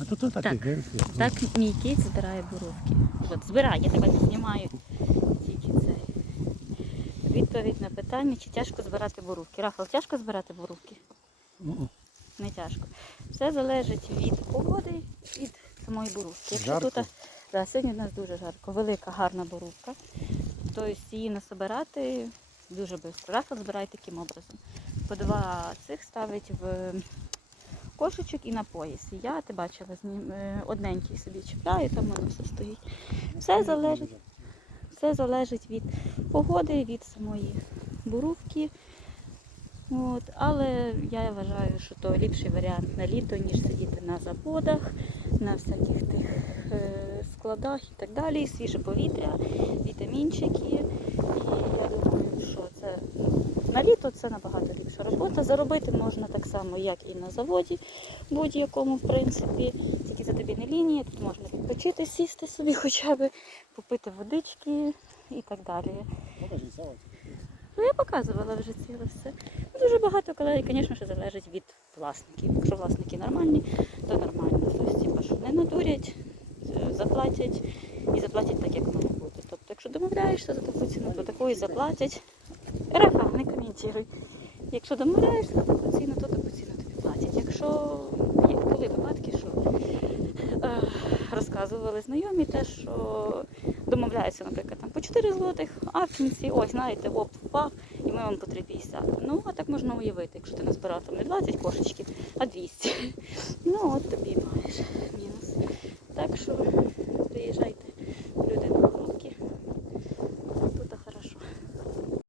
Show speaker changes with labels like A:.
A: А то то
B: Так.
A: таке.
B: Так мій кіт збирає бурувки. От збирає, я тебе не знімаю. Тільки це. Відповідь на питання, чи тяжко збирати бурувки. Рафал, тяжко збирати бурувки?
A: Ну,
B: Не тяжко. Все залежить від погоди, від самої бурувки. Якщо
A: Жарко.
B: тут да, сьогодні в нас дуже жарко, велика, гарна бурувка. Тобто її насобирати дуже швидко. Рафал збирає таким образом. По два цих ставить в кошечок і на пояс. І Я ти бачила, з ним е, одненький собі чіпляю, там воно все стоїть. Все залежить. Все залежить від погоди, від самої бурувки. От. Але я вважаю, що то ліпший варіант на літо, ніж сидіти на заводах, на всяких тих е, складах і так далі. Свіже повітря, вітамінчики. І я думаю, що це на літо це набагато ліпша робота. Заробити можна так само, як і на заводі будь-якому, в принципі. Тільки за тобі не лінія, тут можна відпочити, сісти собі хоча б, попити водички і так далі. Ну, я показувала вже ціле все. Дуже багато калорій, звісно, що залежить від власників. Якщо власники нормальні, то нормально. Тобто, типу, що не надурять, е, заплатять і заплатять так, як має бути. Тобто, якщо домовляєшся за таку ціну, то таку і заплатять. Рафа, не коментуй. Якщо домовляєшся за таку то таку тобі платять. Якщо були випадки, що е, розказували знайомі, те, що домовляються, наприклад, там по 4 злотих, а в кінці, ось, знаєте, оп, впав, і ми вам по 3,50. Ну, а так можна уявити, якщо ти назбирав там не 20 кошечків, а 200. Ну, от тобі маєш мінус. Так що